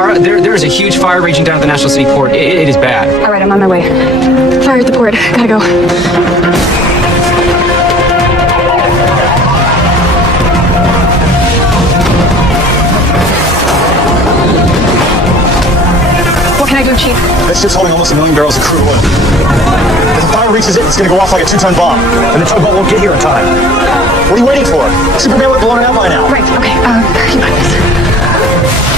Tara, there is a huge fire raging down at the National City Port. It is bad. All right, I'm on my way. Fire at the port. Gotta go. What can I do, Chief? This ship's holding almost 1 million barrels of crude oil. If the fire reaches it, it's gonna go off like a 2-ton bomb. And the tugboat won't get here in time. What are you waiting for? Supergirl would have blown it out by now. Right, okay, you got this.